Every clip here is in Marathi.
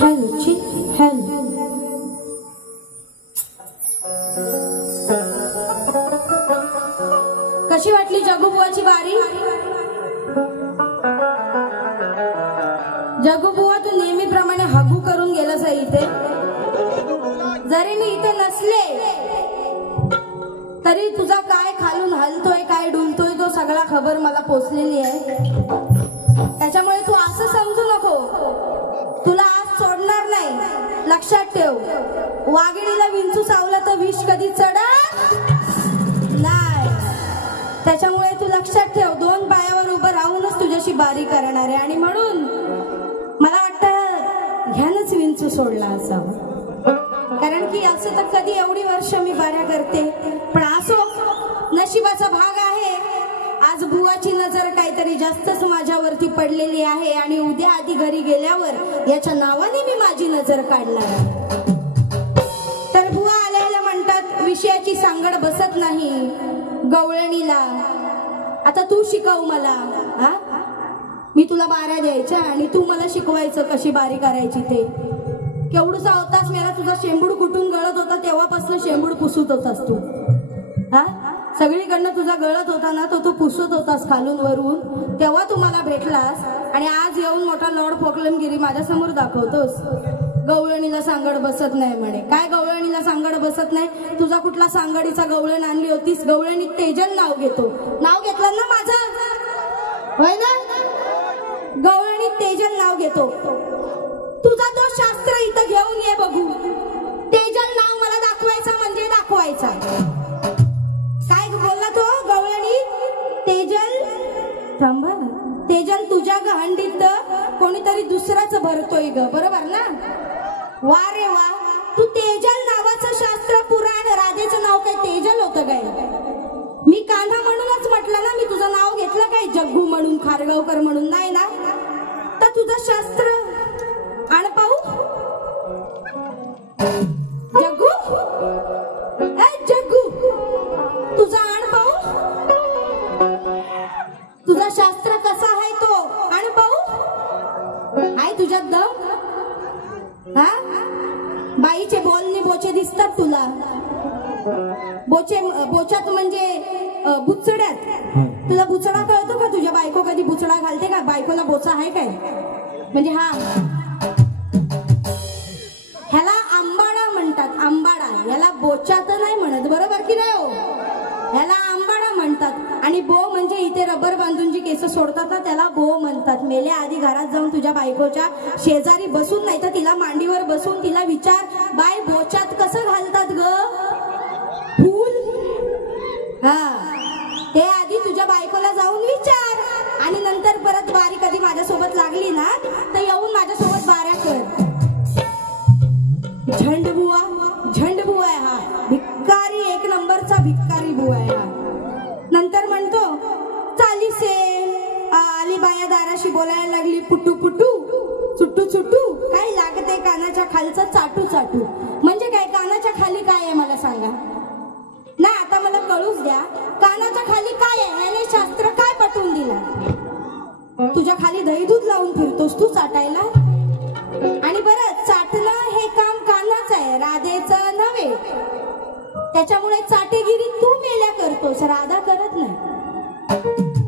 हॅलो ची हॅलो. कशी वाटली जगूबुवाची वारी? जगूबुवा तू नेहमीप्रमाणे हगू करून गेलास इथे. जरी मी इथे नसले तरी तुझा काय खालून हलतोय काय डुलतोय तो सगळा खबर मला पोचलेली आहे. त्याच्यामुळे तू असं समजू नको तुला आज सोडणार नाही. लक्षात ठेव, वाघिणीला विंचू चावलं तर विष कधी चढत नाही. त्याच्यामुळे तू लक्षात ठेव, दोन पायावर उभं राहूनच तुझ्याशी बारी करणार आहे. आणि म्हणून मला वाटतं ह्यानंच विंचू सोडला असावा. कारण की असं तर कधी एवढी वर्ष मी बाऱ्या करते, पण असो नशिबाचा भाग आहे. आज बुवाची नजर काहीतरी जास्तच माझ्यावरती पडलेली आहे आणि उद्या आधी घरी गेल्यावर याच्या नावाने मी माझी नजर काढणार आहे. तर बुवा आल्याला म्हणतात विषयाची सांगड बसत नाही गवळणीला. आता तू शिकव मला. हा, मी तुला बाऱ्या द्यायच्या आणि तू मला शिकवायचं कशी बारी करायची ते. केवढूसा होतास, मला तुझा शेंबूड कुठून गळत होता तेव्हापासून शेंबूड पुसत होतास तू. हा, सगळीकडनं तुझा गळत होता ना तो तू पुसत होतास खालून वरून, तेव्हा तू मला भेटलास. आणि आज येऊन मोठा लॉर्ड फोकलमगिरी माझ्या समोर दाखवतोस. गवळणीला सांगड बसत नाही म्हणे. काय गवळणीला सांगड बसत नाही? तुझा कुठला सांगडीचा गवळण आणली होतीस? गवळणी तेजल नाव घेतो. नाव घेतलं ना माझं, होय ना? गवळणी तेजल नाव घेतो. तुझा तो शास्त्र इथं घेऊन ये बघू. तेजल नाव मला दाखवायचा म्हणजे दाखवायचा. काय बोलला तो गवळणी? तेजल थांबा, तेजल तुझ्या गहंडीत कोणीतरी दुसराच भरतोय ग, बरोबर ना? वा रे वा, तू तेजल नावाचं शास्त्र पुराण, राधेचं नाव काय तेजल होतं काय? मी कान्हा म्हणूनच म्हटलं ना, मी तुझं नाव घेतलं काय जग्गू म्हणून, खारगावकर म्हणून नाही ना? तर तुझं शास्त्र आण पाहू. जग्गू, ए जग्गू, तुझा आण पाहू. तुझा शास्त्र कसा आहे तो आण पाहू. आहे तुझ्यात दम? हा, बाईचे बोलणे बोचे दिसतात तुला? बोचे बोच्यात म्हणजे बुचड्यात. तुला बुचडा कळतो का? तुझ्या बायको कधी बुचडा घालते का? बायकोला बोचा आहे काय? म्हणजे हा, ह्याला आंबाडा म्हणतात. आंबाडा ह्याला बोचात नाही म्हणत, बरोबर की नाही हो? ह्याला आंबाडा म्हणतात. आणि बो म्हणजे इथे रबर बांधून जी केस सोडतात ना त्याला बो म्हणतात. मेल्या आधी घरात जाऊन तुझ्या बायकोच्या शेजारी बसून, नाही तर तिला मांडीवर बसून तिला विचार, बाय बोचात कसं घालतात ग फूल? हा, ते आधी तुझ्या बायकोला जाऊन विचार. आणि नंतर परत बारी कधी माझ्यासोबत लागली ना तर येऊन माझ्यासोबत बाऱ्या कर. झंडबुवा, झंडबुवा आहे हा. भिक्कारी, एक नंबरचा भिक्कारी बुवा आहे हा. नंतर म्हणतो, चालीसे आली बाया दाराशी बोलायला लागली, पुटू पुटू चुटू चुटू, काय लागते कानाच्या खालचं चाटू चाटू. म्हणजे काय? कानाच्या खाली काय आहे मला सांगा ना. आता मला कळूच द्या, कानाच्या खाली काय आहे? ह्याने शास्त्र काय पटवून दिला? तुझ्या खाली दही दूध लावून फिरतोस तू चाटायला. आणि बरं, चाटणं हे काम कानाचं आहे, राधेचं नव्हे. त्याच्यामुळे चाटेगिरी तू मेल्या करतोस, राधा करत नाही.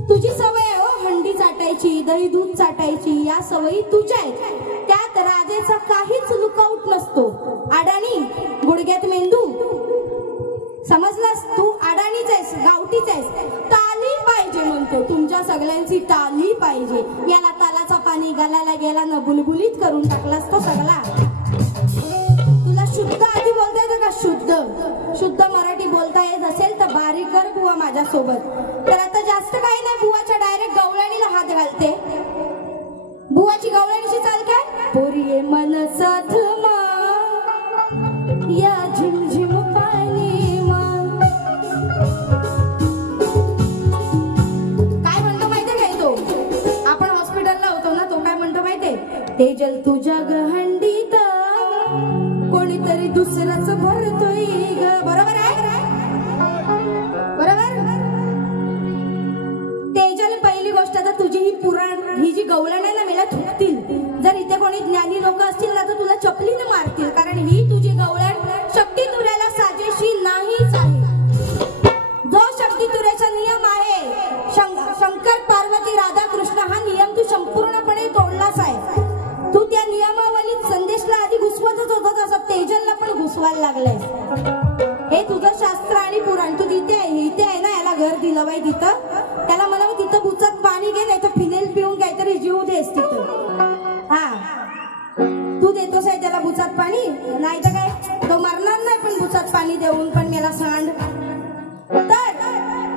तुझी सवय आहे हो हंडी चाटायची, दही दूध चाटायची, या सवयी तुझ्या आहेत. त्यात राधेचा काहीच लुकआउट नसतो. अडाणी, गुडघ्यात मेंदू, समजलास? तू अडाणीच आहेस, गावठीच आहेस. ताली पाहिजे म्हणतो, तुमच्या सगळ्यांची ताली पाहिजे. याला तालाचा पाणी गालाला गेला ना बुलबुलीत करून टाकलास तो सगळा. तुला शुद्ध आधी बोलता येतं का? शुद्ध मराठी बोलता येत असेल तर बारीक कर बुवा माझ्यासोबत. तर आता जास्त काही नाही, बुवाच्या डायरेक्ट गवळणीला हात घालते. बुवाची गवळणीची चाल काय? पोरिये मन साथ मा या झिमझिम पाणी मा. काय म्हणतो माहितीये काय तो? आपण हॉस्पिटलला होतो ना, तो काय म्हणतो माहितीये? तेजल तुझ्या गहंडीत कोणीतरी दुसराच भरतोय ग. बरोबर आहे? बरोबर. तेजल, पहिली गोष्ट, आता तुझी ही पुराण, ही जी गवळण आहे ना, मला थुकतील. जर इथे कोणी ज्ञानी लोक असतील ना तर सांगायला लागलायस. हे तुझं शास्त्र आणि पुराण. तू इथे आहे ना, याला घर दिलं बाई तिथं. त्याला मला तिथं बुचात पाणी घे, नाही तर फिनेल पिऊन काहीतरी जीव देस तिथं. हा, तू देतोस आहे त्याला बुचात पाणी? नाही तर काय, तो मरणार नाही पण बुचात पाणी देऊन. पण मला सांड तर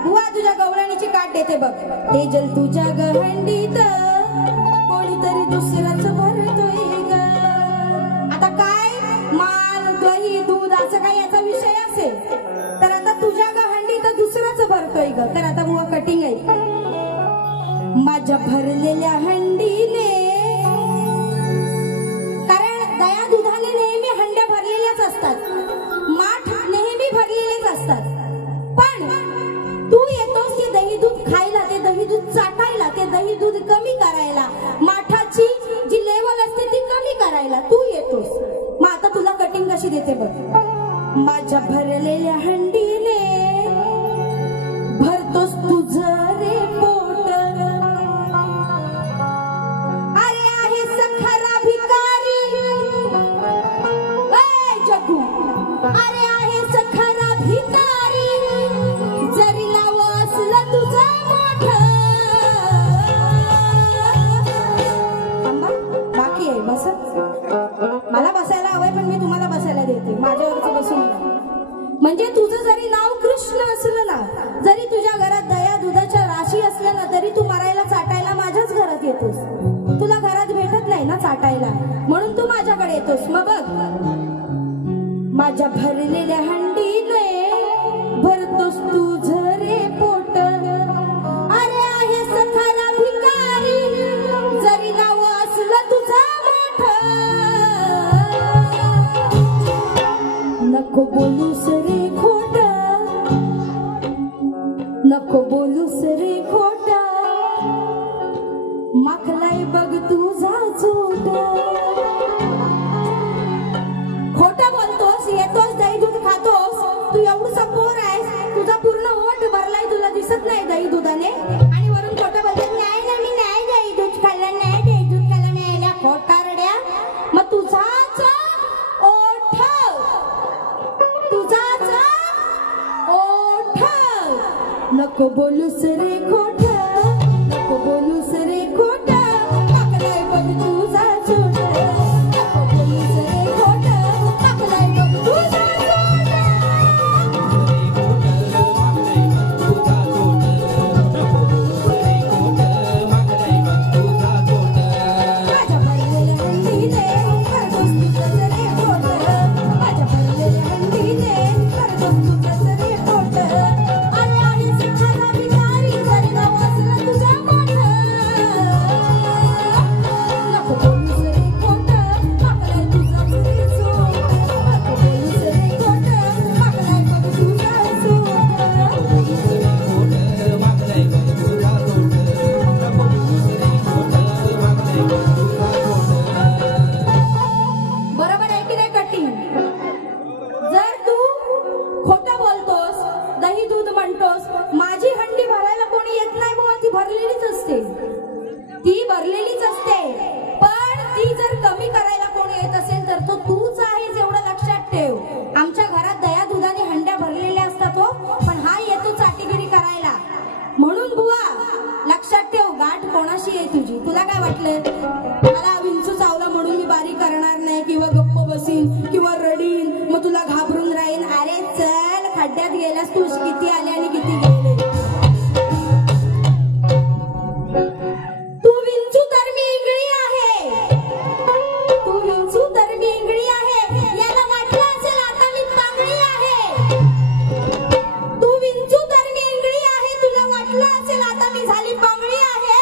बुवा तुझ्या गवळणीची काट देते बघ. तेजल तुझ्या गहंडीत कोणीतरी दुसराच भरतोय ग. आता काय माल दही दूध असं काही याचा विषय असेल तर आता तुझ्या गहंडीत दुसराच भरतोय ग. तर आता बुवा कटिंग आहे. माझ्या भरलेल्या हंडीने, कारण दया दुधाने नेहमी हंड्या भरलेल्याच असतात, माठ नेहमी भरलेलेच असतात. पण तू येतोस ते दही दूध खायला, ते दही दूध चाटायला, ते दही दूध कमी करायला, माठाची जी लेवल असते ती कमी करायला तू येतोस. मग आता तुला कटिंग कशी देते बघ. माझ्या भरलेल्या हंडीने भरतोस तुझं रे पोट. अरे आहे सखरा भिकारी जगू, अरे आहे सखरा भिकारी, जरी नाव असलं तुझं मोठ. बाकी आहे बस, मला बसायला हवंय पण मी तुम्हाला बसायला देते. माझ्यावरच बसून, म्हणजे तुझं जरी नाव कृष्ण असलं ना, जरी तुझ्या घरात दया दुधाच्या राशी असल्या ना, तरी तू मरायला चाटायला माझ्याच घरात येतोस. तुला घरात भेटत नाही ना चाटायला, म्हणून तू माझ्याकडे येतोस. मग बघ, माझ्या भरलेल्या हंडीने भरतोस तुझं रे पोट. अरे आहे सखारा भिकारी, जरी नाव असलं तुझं मोठ. नको बोलूस रे खोट, नको बोलूस रे खोट, माखलाय बघ तुझा चोट. खोट बोलतोस, येतोस दही दूध खातोस, तू एवढूसा पोर आहेस, तुझा पूर्ण ओठ भरलाय, तुला दिसत नाही दही दुधाने, आणि वरून खोटं बोलतात नाही ना मी नाही दही दूध खाल्लं, नाही दही दूध खाल्लं मिळाल्या. खोटारड्या, मग तुझाच ओठ, तुझाच ओठ. नको बोलूस रे खोट, नको बोलूस रे खोट, टाकलाय बघ तुझा चोट. नको बोलूस रे खोट, टाकलाय बघ तुझा चोट. माझ्या भरलेल्या हंडीने भरतोस तुझं रे पोट. माझ्या भरलेल्या हंडीने भरतोस तुझं रे पोट. अरे आहे सखारा भिकारी, जरी नाव असलं तुझं मोठ. नको बोलूस रे खोट, टाकलाय तुझा पुढे चोट. नको बोलूस रे खोट, टाकलाय बघ तुझा चोट. बरोबर आहे की नाही कटिंग? जर तू खोटं बोलतोस, दही दूध म्हणतोस, माझी हंडी भरायला कोणी येत नाही बुवा, ती भरलेलीच असते, ती भरलेलीच असते. पण ती जर कमी करायला कोणी येत असेल तर तो तूच आहेस, एवढं लक्षात ठेव. आमच्या घरात दया दुधाने हंड्या भरलेल्या असतात हो, पण हा येतो चाटीगिरी करायला. म्हणून बुवा लक्षात ठेव, गाठ कोणाशी आहे तुझी. तुला काय वाटलं मला विंचू चावला म्हणून मी बारी करणार नाही, किंवा गप्प बसीन, किंवा रडीन, मग तुला घाबरून राहीन? अरे चल, खड्ड्यात गेल्यास तू किती आले आणि किती गेले. तू विंचू तर मी इंगळी आहे, तू विंचू तर मी इंगळी आहे. याला वाटलं असेल आता मी पांगळी आहे. तू विंचू तर मी इंगळी आहे, तुला वाटलं असेल आता मी झाली पांगळी आहे.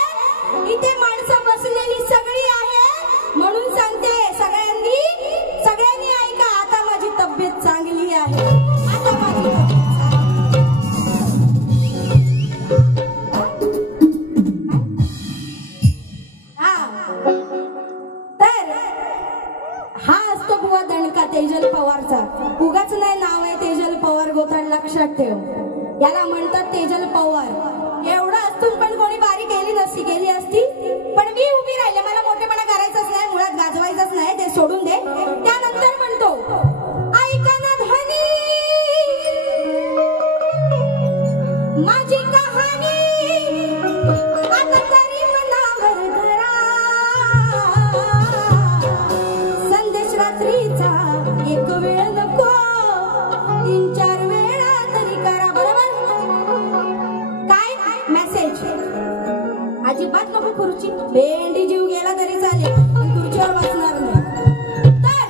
इथे माणसं बसलेली सगळी आहे, म्हणून सांगते सगळ्यांनी, सगळ्यांनी ऐका, आता माझी तब्येत चांगली आहे. आता माझी तब्येत तर हा असतो बुवा दणका तेजल पवारचा. उगाच नाही नाव आहे तेजल पवार गोताड, लक्षात ठेव. याला म्हणतात तेजल पवार. एवढं असून पण कोणी बारी केली नसती, केली असती, पण मी उभी राहिले. मला मोठेपणा करायचंच नाही, मुळात गाजवायचंच नाही, ते सोडून दे. त्यानंतर म्हणतो ऐका करायचा एक वेळ नको 3-4 वेळा तरी करा बरोबर काय मेसेज अजिबात नको खुर्ची भेंडी जीव गेला तरी चालेल पण खुर्चीवर बसणार नाही तर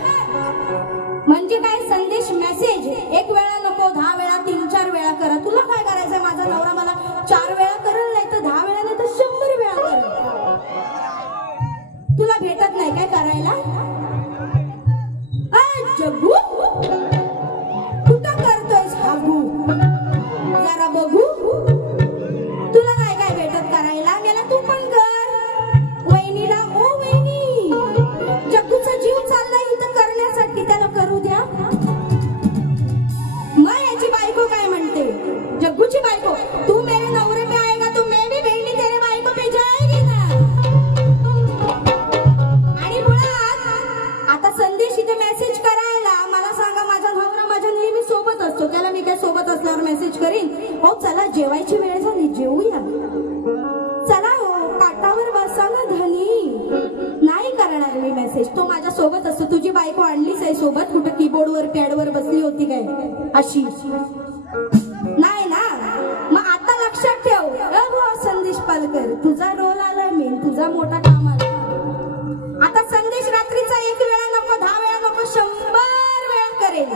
म्हणजे काय संदेश मेसेज एक वेळा नको 10 वेळा 3-4 वेळा करा तुला काय करायचं माझा नवरा मला 4 वेळा करेल नाही तर 10 वेळा नाही तर 100 वेळा करेल तुला भेटत नाही काय करायला जग्गू कुठं करतोयस हागू जरा बघू तुला काय काय भेटत करायला गेला तू पण कर वहिनीला ओ वहिनी जग्गूचा जीव चाललाय इथं करण्यासाठी त्याला करू द्या मग याची बायको काय म्हणते जग्गूची बायको तू मेरे नवरे में आएगा तो मैं भी बहनी तेरे बायको पे जाएगी ना आणि मुळात आता संदेश इथे मेसेज करायला मला सांगा माझा नवरा माझ्या नेहमी सोबत असतो त्याला मी काय सोबत असल्यावर मेसेज करीन हो चला जेवायची वेळ झाली जेवूया चला हो पाटावर बसा ना धनी नाही करणार मी मेसेज तो माझ्या सोबत असतो तुझी बायको आणलीच आहे सोबत कुठं कीबोर्डवर पॅडवर बसली होती काय अशी नाही ना मग आता लक्षात ठेव संदेश पालकर तुझा रोल आलाय मेन तुझा मोठा काम आला आता संदेश रात्रीचा 1 वेळा नको 10 वेळा नको 100 वेळा करेल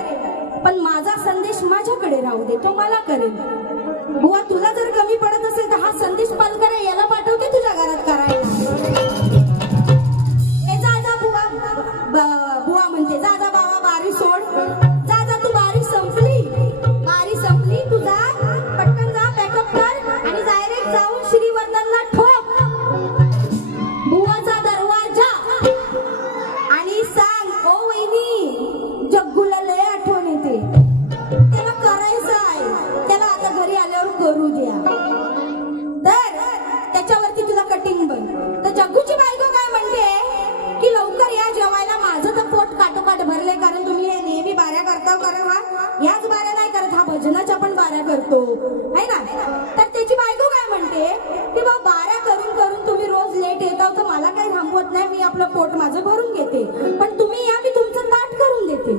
पण माझा संदेश माझ्याकडे राहू दे तो मला करेल बुवा तुला जर कमी पडत असेल तर हा संदेश पालकर याला पाठवते तुझ्या घरात करायला जा बुवा म्हणते जा बाबा बारी सोड जा तू बारी संपली तू जा पटकन जा पॅकअप कर आणि डायरेक्ट जाऊन श्रीवर्धनला ठोक बुवाचा दरवाजा आणि सांग ओ वहिनी जग्गूला लय आठवण येते त्याला करायचं आहे त्याला आता घरी आल्यावर करू द्या तर त्याच्यावरती तुला कटिंग बन तर जग्गूची बायको काय म्हणते की लवकर या जेवायला माझं तर पोट काटोकाट भरले कारण तुम्ही हे नेहमी बाऱ्या करता कारण याच बाऱ्या नाही करत हा भजनाच्या पण बाऱ्या करतो है ना तर त्याची बायको काय म्हणते की बा बाऱ्या करून करून तुम्ही रोज लेट येता तर मला काही थांबवत नाही मी आपलं पोट माझं भरून घेते पण तुम्ही या मी तुमचं ताट करून देते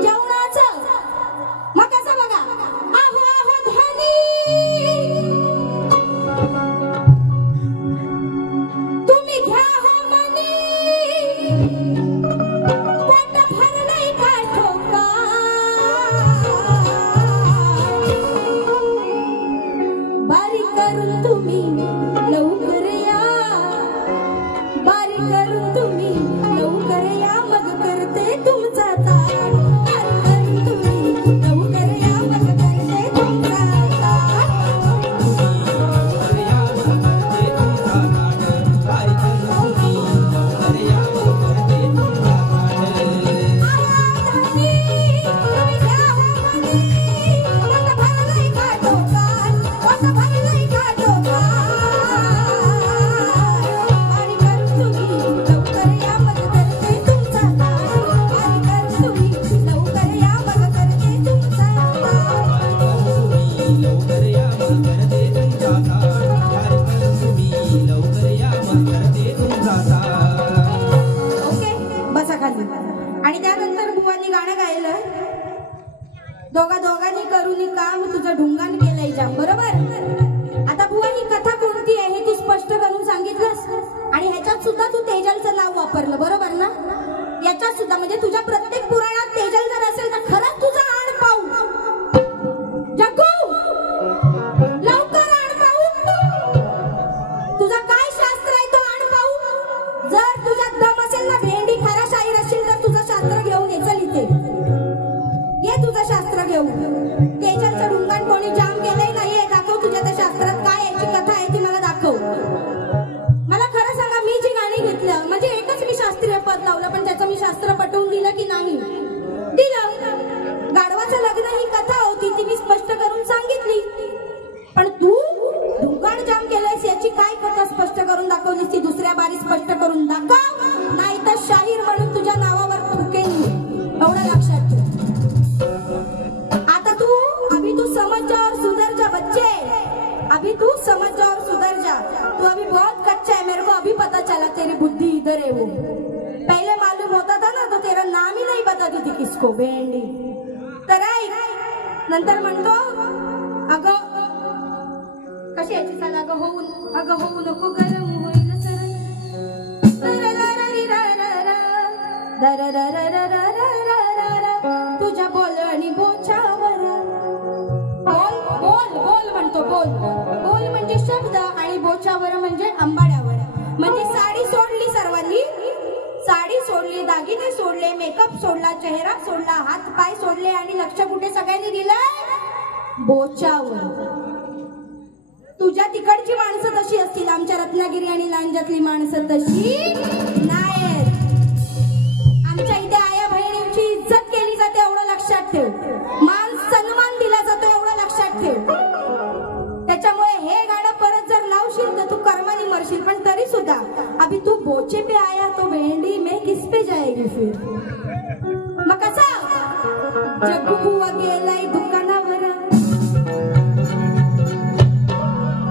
जेवणाचं मग कसं बघा आहो आहो धनी तुम्ही घ्या हो मनी पोट भरलंय का ठोका बारी करून तुम्ही लवकर या बारी करून तुम्ही लवकर या मग करते तुमचा ताट बारी करून तुम्ही लवकर या मग करते तुमचा आणि त्यानंतर बुवांनी गाणं गायलं दोघांनी करून काम तुझं ढुंगाण केलंय जाम बरोबर आता बुवा ही कथा कोणती आहे हे तू स्पष्ट करून सांगितलंस आणि ह्याच्यात सुद्धा तू तेजलचं नाव वापरलं बरोबर ना याच्यात सुद्धा म्हणजे तुझ्या प्रत्येक पुराणात तेजल जर असेल तर खरंच तुझा आण पाहू जग्गू लवकर आण पाहू तुझा काय शास्त्र आहे तो आण पाहू जर तुझ्यात दम असेल ना भेंडी खरा शाहीर असेल तर तुझं शास्त्र घेऊन ये चल इथे ये तुझं शास्त्र घेऊन तेजलचं ढुंगाण कोणी जाम केलंय ना ये दाखव तुझ्या त्या शास्त्रात काय याची कथा आहे ती मला दाखव मला खरं सांगा मी जी गाणी घेतलं म्हणजे एकच मी शास्त्रीय पद लावलं पण त्याचं मी शास्त्र पटवून दिलं की नाही दिलं गाढवाचं लग्न ही कथा होती ती मी स्पष्ट करून सांगितली पण तू ढुंगाण जाम केलंयस याची काय कथा स्पष्ट करून दाखवलीस ती दुसऱ्या बारी स्पष्ट करून दाखव नाही तर शाहीर म्हणून तुझ्या नावावर थुकेन एवढं लक्षात ठेव आता तू अभी तू समझ जा और सुधर जा बच्चे अभी तू समझ जा और सुधर जा तू अभी बहुत कच्चा है मेरे को अभी पता चला तेरी बुद्धि इधर है वो पहले मालूम होता था ना तो तेरा नाम ही दीदी किसको भेंडी. तर नंतर म्हणतो अगं कशी याची चाल अगं होऊ नको गरम होईल तुझ्या बोल आणि बोचावर बोल म्हणतो बोल म्हणजे शब्द आणि बोचावर म्हणजे आंबाड्यावर. म्हणजे साडी सोडली सर्वांनी, साडी सोडली, दागिने सोडले, मेकअप सोडला, चेहरा सोडला, हात पाय सोडले आणि लक्ष कुठे सगळ्यांनी दिलंय बोचावर. तुझ्या तिकडची माणसं तशी असतील, आमच्या रत्नागिरी आणि लांजातली माणसं तशी नाही. आमच्या इथे आया बहिणींची इज्जत केली जाते एवढं लक्षात ठेव. मान सन्मान दिला जातो एवढं लक्षात ठेव. त्याच्यामुळे हे गाणं परत जर लावशील तर तू कर्मानी मरशील. पण तरी सुद्धा अभी तू बोचे पे आया तो भेंडी में किस पे जाएगी फिर. मग कसा जग्गू बुवा गेलाय दुकानावर.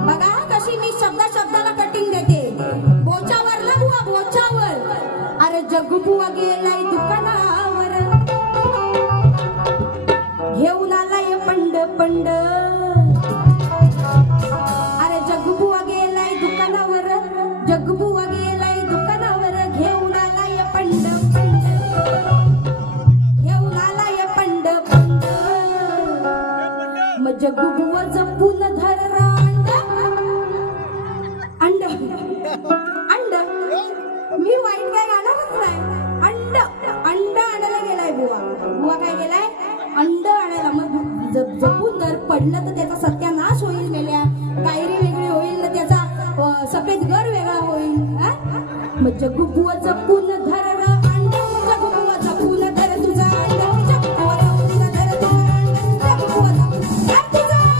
बघा कशी मी शब्दाला कटिंग देते. बोचावर ना बुवा बोचावर. अरे जग्गू बुवा गेलाय दुकानावर घेऊन आलाय पंड. अरे जग्गूबुवा गेलाय दुकानावर, जग्गूबुवा गेलाय दुकानावर घेऊन आलाय पंड. घेऊन आलाय पंड. मग जग्गूबुवा जपून धर अंड. मी वाईट काय गाणारच नाही. अंड आणायला गेलाय बुवा काय गेलाय अंड आणायला. मग जपून जर पडलं तर त्याचा सत्यानाश होईल. मेल्या कायरी वेगळी होईल ना, त्याचा सफेद गर वेगळा होईल. मग जग्गूबुवा जपून धर अंड. जग्गूबुवा जपून धर तुझा अंड. जग्गूबुवा जपून धर तुझा अंड. जग्गूबुवा जपून धर तुझा अंड.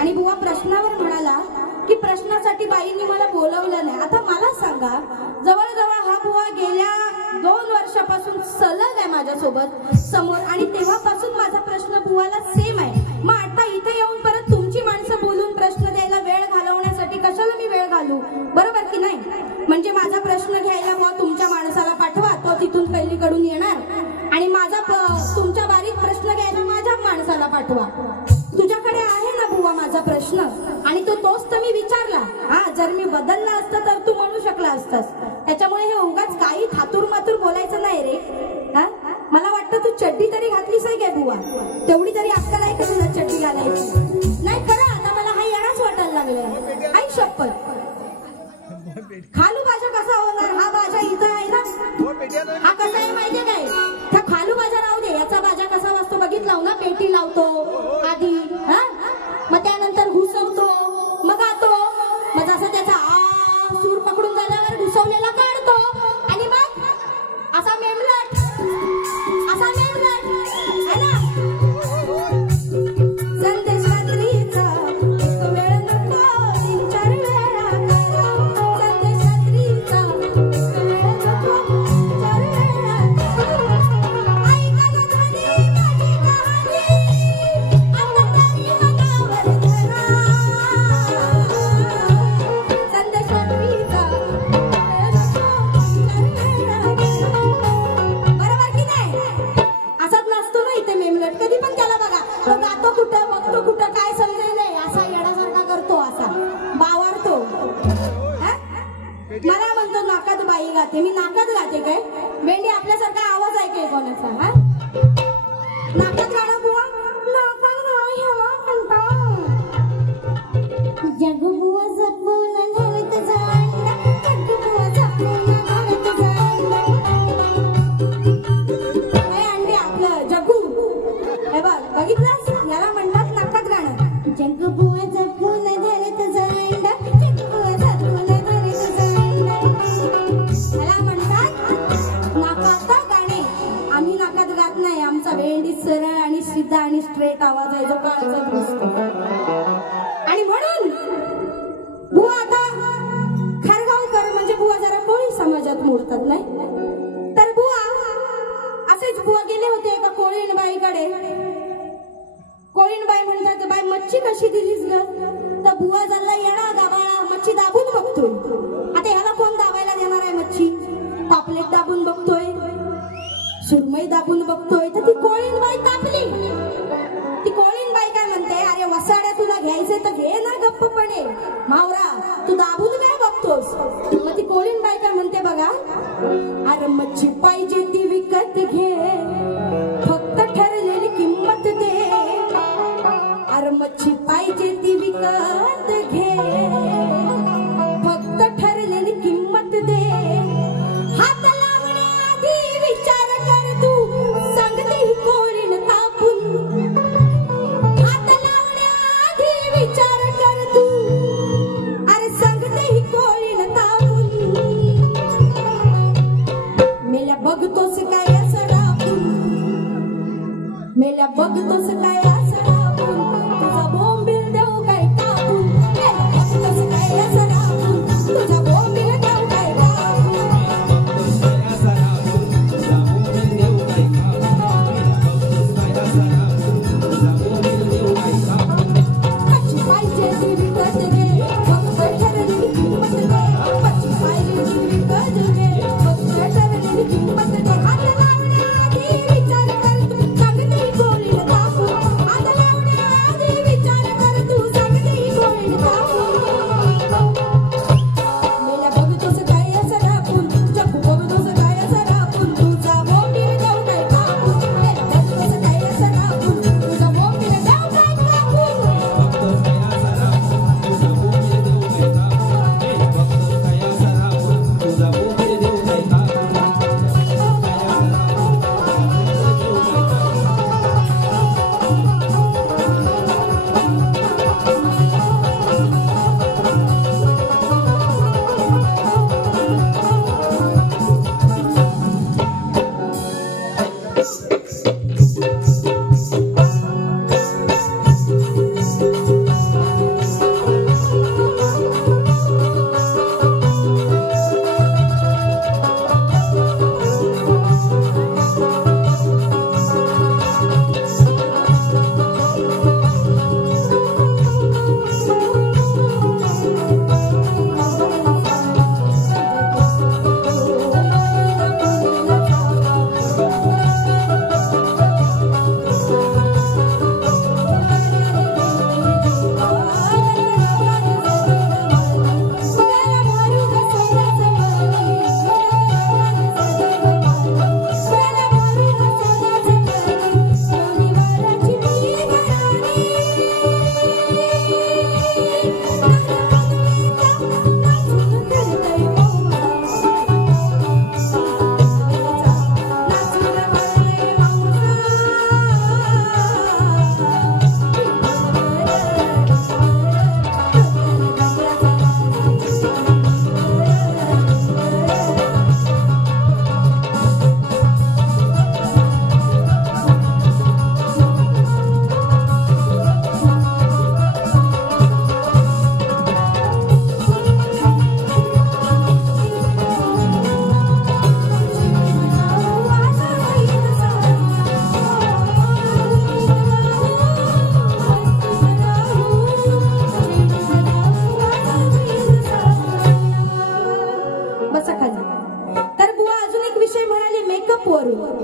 आणि बुवा प्रश्नावर म्हणाला की प्रश्नासाठी बाईंनी मला बोलवलं नाही. आता मला सांगा, जवळजवळ हा बुवा गेल्या 2 वर्षापासून सलग आहे माझ्यासोबत समोर आणि तेव्हापासून माझा प्रश्न बुवाला सेम आहे. मग आता इथे येऊन परत तुमची माणसं बोलून प्रश्न द्यायला वेळ घालवण्यासाठी कशाला मी वेळ घालू, बरोबर की नाही. म्हणजे माझा प्रश्न घ्यायला बुवा तुमच्या माणसाला पाठवा, तो तिथून पहिलीकडून येणार आणि माझा तुमच्या बारीक प्रश्न घ्यायला माझ्या माणसाला पाठवा. तुझ्याकडे आहे ना बुवा माझा प्रश्न आणि तोच तर मी विचारला. जर मी बदलला असतं तर तू म्हणू शकला असतास. त्याच्यामुळे हे उगाच काही थातूर मातूर बोलायचं नाही रे. मला वाटतं तू चड्डी तरी घातलीस आहे काय बुवा. तेवढी तरी अक्कल आहे का तुला चड्डी घालायची. नाही खरं आता मला हा येणाच वाटायला लागलाय. आई शपथ. खालू भाज्या कसा होणार. हा भाज्या इथं आहे ना. हा कसा आहे माहितीये काय. त्या खालू भाज्या राहू दे. याचा भाज्या कसा वाजतो बघितला ना. पेटी लावतो आधी, मग त्यानंतर घुसवतो, मग गातो, मग जसा त्याचा सूर पकडून झाल्यावर घुसवलेला काढतो आणि मग असा मेमलट है ना. संदेश रात्रीचा एक वेळ नको 3-4 वेळा करा. संदेश रात्रीचा एक वेळ नको 3-4 वेळा करा. ऐका ना धनी माझी कहाणी आता तरी मनावर धरा. संदेश रात्रीचा एक वेळ नको 3-4 वेळा करा. बरोबर की नाही. असाच नसतो ना इथे मेमलट. कधी पण त्याला बघा तो गातो कुठं बघतो कुठं काय समजेल नाही. असा येण्यासारखा करतो, असा बावरतो. मला म्हणतो नाकात बाई गाते. मी नाकात गाते काय. भेंडी आपल्यासारखा आवाज ऐकेल कोणाचा. नाकात गाणं बुवा. नाकात गाणं ह्याला म्हणतो. जग्गूबुवा जपून धर तुझा अंडा. जग्गूबुवा जपून धर तुझा अंडा. अंडे आपलं जग्गू हे बघ बघितलंस. याला म्हणतात नाकात गाणं. जग्गूबुवा जपून धर तुझा अंडा. जग्गूबुवा जपून धर तुझा अंडा. याला म्हणतात असा भेंडी सरळ आणि सीधा आणि स्ट्रेट आवाज आहे जो काळजात घुसतो. आणि म्हणून बुवा आता खरगावकर म्हणजे बुवा जरा कोळी समाजात मोडतात नाही. तर बुवा असेच बुवा गेले होते एका कोळीणबाईकडे. कोळीणबाई म्हणतात, बाई मच्छी कशी दिलीस ग? तर बुवा झाला येणा गाबाळा मच्छी दाबून बघतोय. आता ह्याला कोण दाबायला देणार आहे मच्छी? पापलेट दाबून बघतोय, सुरमई दाबून बघतोय. तर ती कोळीणबाई तापली. ती कोळीणबाई काय म्हणते, अरे वसाड्या तुला घ्यायचे तर घे ना गप्पपणे, मावरा तू दाबून काय बघतोस? मग ती कोळीणबाई काय म्हणते बघा, अरे मच्छी पाहिजे ती विकत घे, फक्त ठरलेली किंमत दे. अरे मच्छी पाहिजे ती विकत घे, फक्त ठरलेली किंमत दे. हात लावण्याआधी विचार कर तू, सांगते ही कोळीण तापून. हात लावण्याआधी विचार कर तू, अरे सांगते ही कोळीण तापून. मेल्या बघतोस काय असं रापून, मेल्या बघतोस काय असं रापून, तुझा बोंबील देऊ काय टाकून. मेल्या बघतोस काय असं रापून, तुझा बोंबील देऊ काय टाकून. मच्छी पाहिजे ती विकत घे, फक्त ठरलेली किंमत दे. मच्छी पाहिजे ती विकत घे, फक्त ठरलेली किंमत दे. हात लावण्याआधी विचार कर तू, सांगते ही कोळीण तापून. हात लावण्याआधी विचार कर तू, सांगते ही कोळीण तापून. मेल्या बघतोस काय असं रापून, जगू बघतोस काय असं रापून, तुझा बोंबील देऊ काय टाकून. मेल्या बघतोस काय असं रापून, तुझा बोंबील देऊ काय टाकून.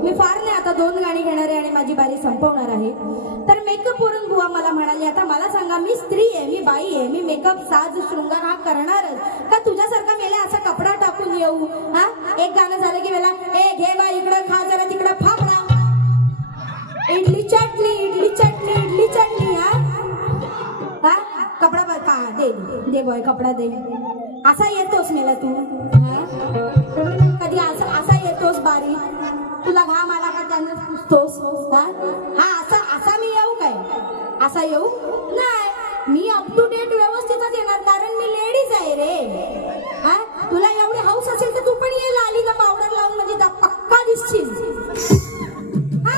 मी फार नाही आता 2 गाणी घेणार आहे आणि माझी बारी संपवणार आहे. तर मेकअप वरून बुवा मला म्हणाली, आता मला सांगा, मी स्त्री आहे, मी बाई आहे, मी मेकअप साज शृंगार हा करणारच का तुझ्यासारखा मेला असा कपडा टाकून येऊ? हा, एक गाणं झालं की वेळा ए घे बाई इकडं खा जरा तिकडं फाफडा, इडली चटणी इडली चटणी इडली चटणी. हा कपडा का दे दे बॉय कपडा दे. असा येतोस मेला तू? कधी असा येतोस बारी? तुला घाम आला का त्यानं पुसतोस? हा असा मी येऊ काय? असा येऊ नाही, मी अप टू डेट व्यवस्थितच येणार, कारण मी लेडीज आहे रे. हा तुला एवढी हौस असेल तर तू पण ये लालीला पावडर लावून, म्हणजे पक्का दिसशील. हा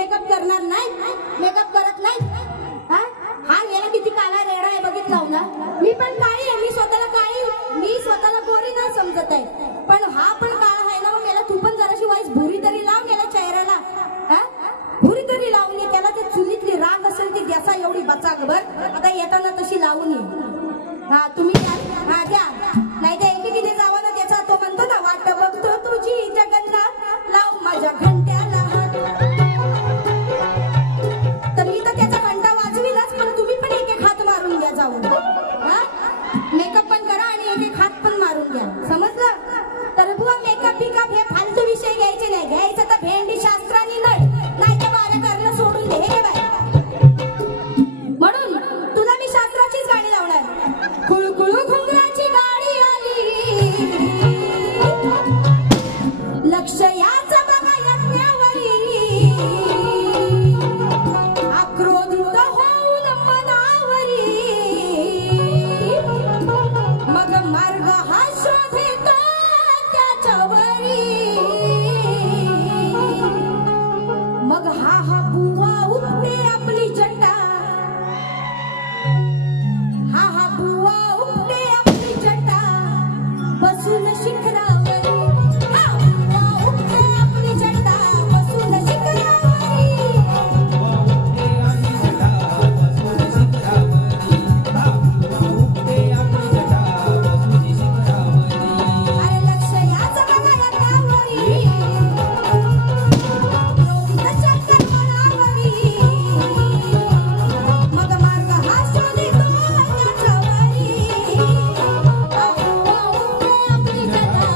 मेकअप करणार नाही, मेकअप करत नाही. हा याला किती काळा रेडा आहे बघितलं ना. मी पण काळी आहे, मी स्वतःला गोरी नाही समजत आहे, पण हा पण काळा आहे ना. मग याला तू पण जराशी वाईस भुरी तरी लाव गेला चेहऱ्याला. भुरी तरी लावून ये त्याला. ते चुलीतली राख असेल ती द्यासा एवढी बचाकभर आता येताना तशी लावून ये. तुम्ही द्या, द्या. नाही त्या एकीने जावा ना त्याचा. तो म्हणतो ना वाट बघतो तुझी जगन्नाथ लाव माझ्या घंट्याला हात. तर मी तर त्याचा घंटा वाजवीलाच, पण तुम्ही पण एक एक हात मारून द्या जाऊन. मेकअप पण करा आणि एक एक हात पण मारून द्या, समजलं. तर बुवा मेकअप बिकअप हे फालतू विषय घ्यायचे नाही. घ्यायचं तर भेंडी शास्त्राने नाही तर वाऱ्या करणं सोडून दे. हे बाय म्हणून तुला मी शास्त्राचीच गाणी लावणार. कुळकुळू घुंगराची गाडी आली, लक्ष याचं बघा यज्ञावरी, आक्रोधित होऊन मनावरी, मग मार्ग हा शोधितो त्याच्यावरी. मग हा बुवा उपटे आपली जटा, हा बुवा उपटे आपली जटा, बसून शिखरावरी. हा बुवा उपटे आपली जटा, बसून शिखरावरी. अरे लक्ष याचं बघा यज्ञावरी, चक्कर मनावरी, मग मार्ग हा शोधितो त्याच्यावरी. बुवा उपटे आपली जटा,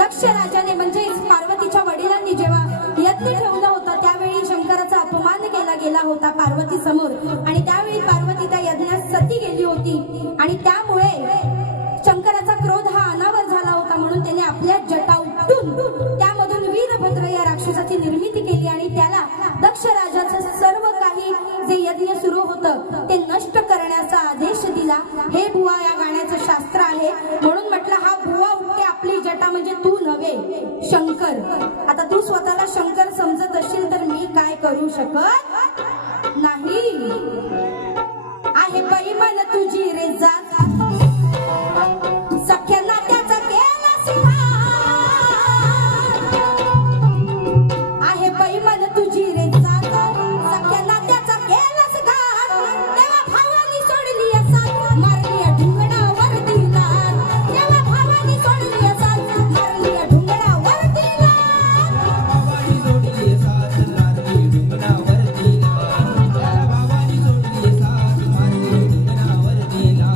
दक्ष राजाने म्हणजेच पार्वतीच्या वडिलांनी जेव्हा यज्ञ ठेवला होता त्यावेळी शंकराचा अपमान केला गेला होता पार्वती समोर. आणि त्यावेळी पार्वती त्या यज्ञात सती गेली होती आणि त्यामुळे शंकराचा क्रोध हा अनावर झाला होता. म्हणून त्याने आपल्या जटा उपटून त्यामधून वीरभद्र या राक्षसाची निर्मिती केली आणि त्याला दक्ष राजाचं सर्व काही जे यज्ञ सुरू होतं ते नष्ट करण्याचा आदेश दिला. हे बुवा या गाण्याचं शास्त्र आहे. म्हणून म्हटलं हा बुवा उपटे आपली जटा म्हणजे तू नव्हे शंकर. आता तू स्वतःला शंकर समजत असशील तर मी काय करू शकत नाही. आहे परिमान तुझी रे जात सख्या नात्याचा केला सिंहार. आहे परिमान तुझी रे जात सख्या नात्याचा केला सिंहार. तेव्हा भावानी सोडली असात मारली ढुंगणावर दिला. तेव्हा भावानी सोडली असात मारली ढुंगणावर दिला. भावानी सोडली असात मारली ढुंगणावर दिला. भावानी सोडली असात मारली ढुंगणावर दिला.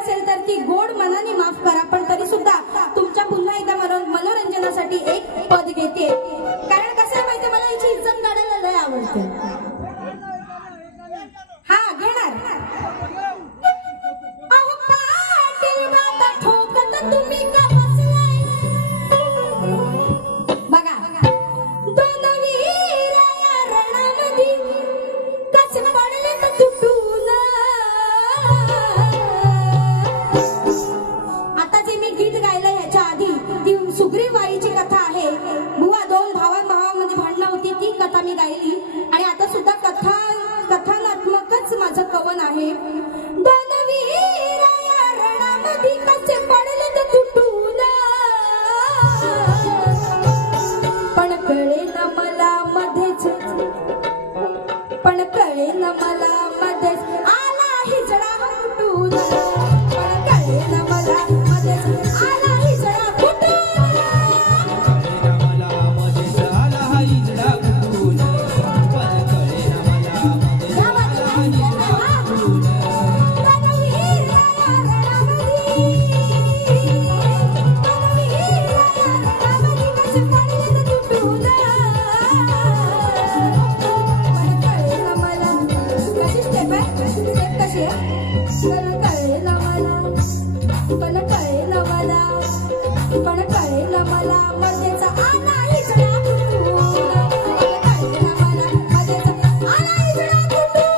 नसेल तर ती गोड मनाने माफ करा, पण तरी सुद्धा तुमच्या पुन्हा एकदा मनोरंजनासाठी एक पद घेते. कारण कसं आहे माहितीये, मला याची इज्जत काढायला लय आवडते. हा घेणार. अहो पाटील बाता ठोकत तुम्ही का बसलाय. बघा दोन वीर या रणामध्ये कसे पडले तर तुटून. आता जे मी गीत गायलं ह्याच्या आधी ती सुग्रीवाईची कथा आहे. बुवा दोन भावांमध्ये भांडणं होती, ती कथा मी गायली. आणि आता सुद्धा कथानात्मकच माझं कवन आहे. दोन वीर या रणामध्ये कसे पडले तर तुटून. पण कळे ना मला मध्येच, पण कळे ना मला मध्येच आला हिजडा फुटून. पण कळे ना मला मध्येच आला हिजडा फुटून. कळे ना मला मध्येच आला हा इजडा फुटून. पण कळे ना मला मध्येच या बाजूला फुटून. रणवीर या रणामध्ये, रणवीर या रणामध्ये कसे पडले तर तुटून. पण कळे ना मला, कशी स्टेप आहे, स्टेप कशी आहे. पण कळे ना मला, पण कळे ना मला, पण कळे ना मला मध्येच आला हिजडा फुटून. पण कळे ना मला मध्येच आला हिजडा फुटून.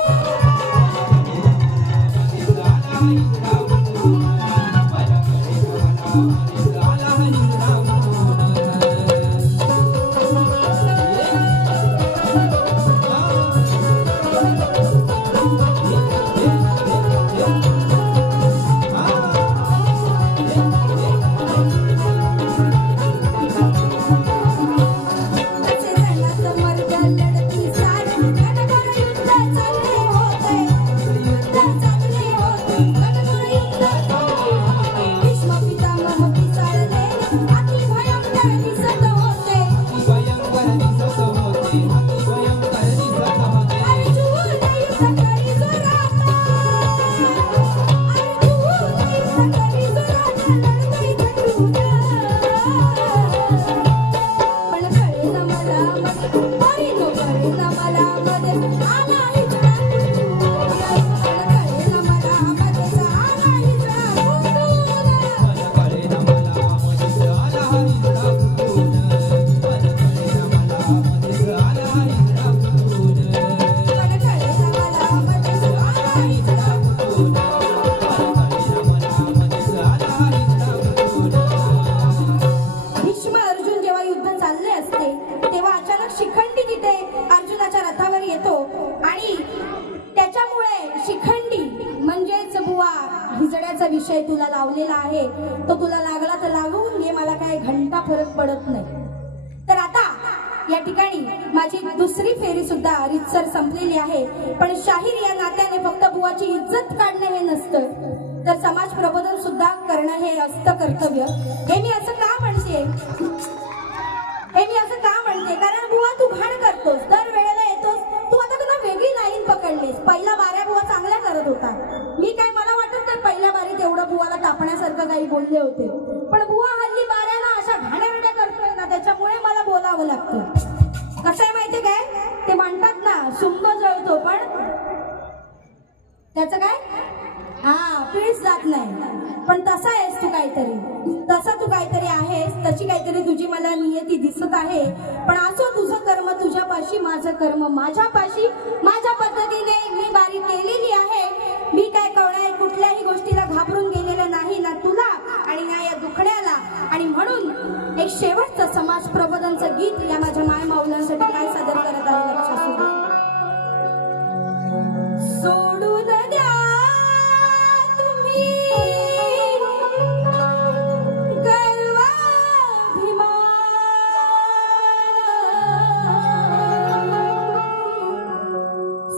आला हा इजडा फुटून. असे रणात मर्द लढती साड, कणभर युद्ध चालले होते, युद्ध चालले होते, कणभर युद्ध चालले होते. भीष्म पितामह पिसाळले, अति भयंकर दिसत होते. भयंकर दिसत होते, अति भयंकर दिसत होते. अर्जुन युद्ध करी जोरात, अर्जुन युद्ध करी जोरात, लढतोय झटून. पण कळे ना मला मध्ये, अरे नो कळे ना मला मध्ये आला हिजडा फुटून. पण कळे ना मला मध्येच आला हिजडा फुटून. पण कळे ना मला मध्येच आला हा इजडा फुटून. पण कळे ना मला मध्येच आला हा इजडा फुटून. पण कळे ना मला मध्येच आला हिजडा फुटून. भीष्म अर्जुन जेव्हा युद्ध चालले असते तेव्हा अचानक शिखंडी तिथे अर्जुनाच्या रथावर येतो. आणि त्याच्यामुळे शिखंडी म्हणजेच बुवा हिजड्याचा विषय तुला लावलेला आहे, तो तुला लागला तर लागून घे, मला काय घंटा फरक पडत नाही. तर आता या ठिकाणी माझी दुसरी फेरी सुद्धा रीतसर संपलेली आहे. पण शाहीर या नात्याने फक्त बुवाची इज्जत काढणे हे नसतं, तर समाज प्रबोधन सुद्धा करणं हे असतं कर्तव्य. हे मी असं का म्हणते, हे मी असं का म्हणते, कारण बुवा तू घाण करतोस, दर वेळेला येतोस. तू आता तुला वेगळी लाईन पकडलीस. पहिला बाऱ्या बुवा चांगल्या करत होता. मी काय, मला वाटत नाही पहिल्या बारीत एवढं बुवाला तापण्यासारखं काही बोलले होते. पण बुवा हल्ली बाऱ्याला अशा घाणेरड्या करतोय ना, त्याच्यामुळे मला बोलावं लागतं. कसं आहे माहितीये काय, ते म्हणतात ना सुंग जळतो पण त्याचं काय, हा पीस जात नाही. पण तसा आहेस तू काहीतरी, तसा तू काहीतरी आहेस, तशी काहीतरी तुझी मला नियती दिसत आहे. पण असो तुझं कर्म तुझ्यापाशी, माझं कर्म माझ्यापाशी. माझ्या पद्धतीने मी बारी केलेली आहे. मी काय कुठल्याही गोष्टीला घाबरून गेलेलं नाही, ना तुला आणि ना या दुखण्याला. आणि म्हणून एक शेवटचं समाज प्रबोधनचं गीत या माझ्या माय माऊलांसाठी काय सादर करत आहे लक्ष असू दे. सोडून द्या तुम्ही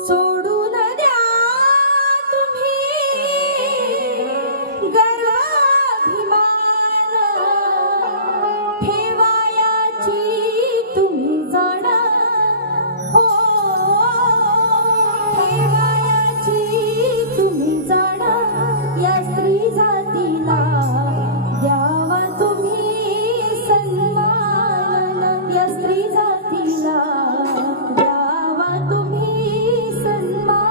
सोडून द्या तुम्ही गर्वाभिमान, ठेवायाची तुम्ही जाण हो, ठेवायाची जातीला द्यावा तुम्ही सन्मान, या स्त्री जातीला द्यावा तुम्ही सन्मान.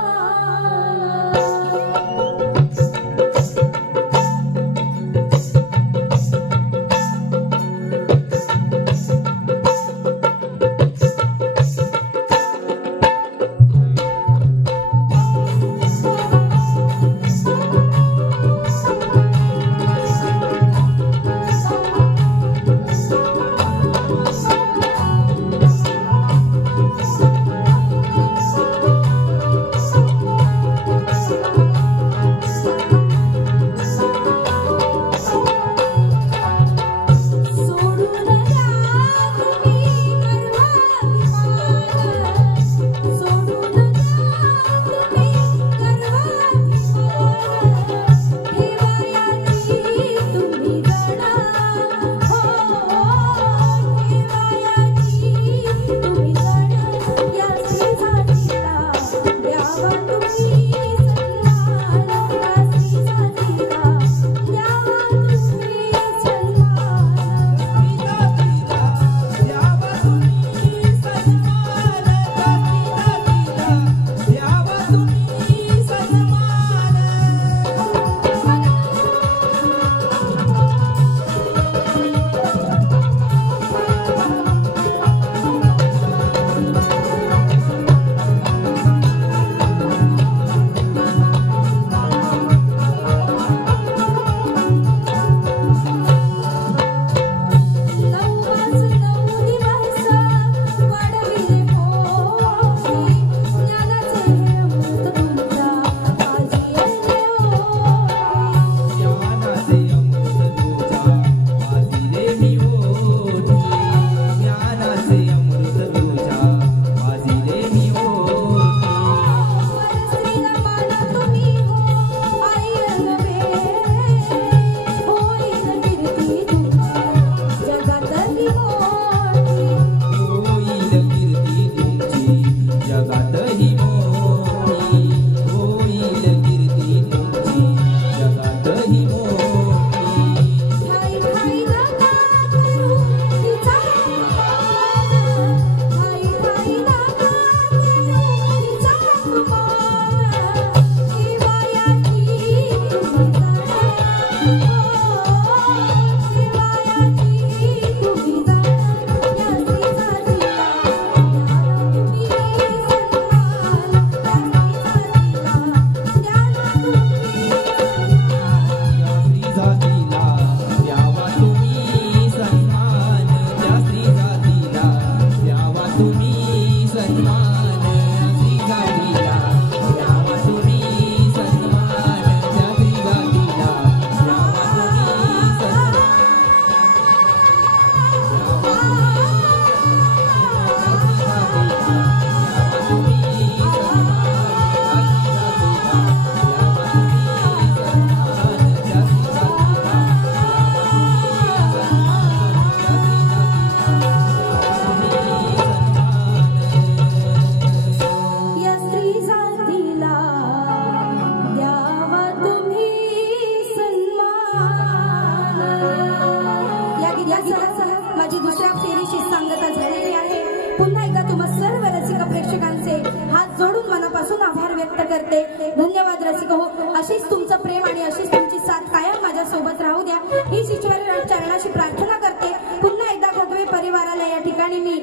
माझी दुसऱ्या फेरीची सांगता झालेली आहे. पुन्हा एकदा तुम्हा सर्व रसिक प्रेक्षकांचे हात जोडून मनापासून आभार व्यक्त करते. धन्यवाद रसिक हो. अशीच तुमचं प्रेम आणि अशीच तुमची साथ कायम माझ्या सोबत राहू द्या ही ईश्वरी चरणाशी प्रार्थना करते. पुन्हा एकदा भगवे परिवाराला या ठिकाणी मी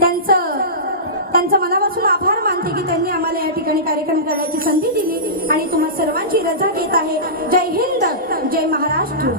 त्यांचं मनापासून आभार मानते की त्यांनी आम्हाला या ठिकाणी कार्यक्रम करण्याची संधी दिली आणि तुम्हा सर्वांची रजा घेत आहे. जय हिंद, जय महाराष्ट्र.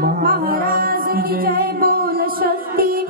महाराज की जय बोल शक्ती